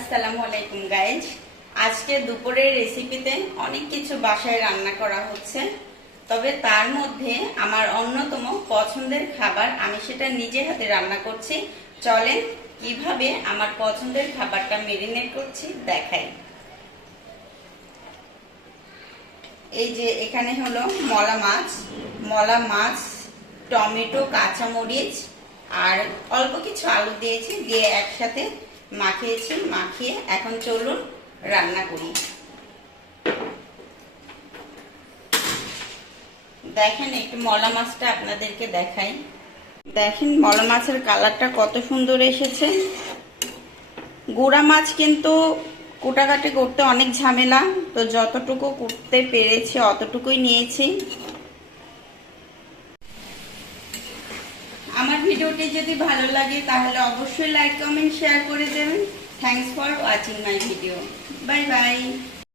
আসসালামু আলাইকুম গাইজ। আজকে দুপুরের রেসিপিতে অনেক কিছু বাসায় রান্না করা হচ্ছে, তবে তার মধ্যে আমার অন্যতম পছন্দের খাবার, আমি সেটা নিজে হাতে রান্না করছি। চলেন কিভাবে আমার পছন্দের খাবারটা মেরিনেট করছি দেখাই। এই যে এখানে হলো মলা মাছ, টমেটো, কাঁচামরিচ আর অল্প কিছু আলু দিয়েছি, দিয়ে একসাথে মাখিয়েছি। মাখিয়ে এখন চলুন রান্না করি। দেখেন একটু মলা মাছটা আপনাদেরকে দেখাই। দেখেন মলা মাছের কালারটা কত সুন্দর এসেছে। গুড়া মাছ কিন্তু কুটাকাটি করতে অনেক ঝামেলা, তো যতটুকু করতে পেরেছি অতটুকুই নিয়েছি। আমার ভিডিওটি যদি ভালো লাগে তাহলে অবশ্যই লাইক, কমেন্ট, শেয়ার করে দেবেন। Thanks for watching my video. Bye bye.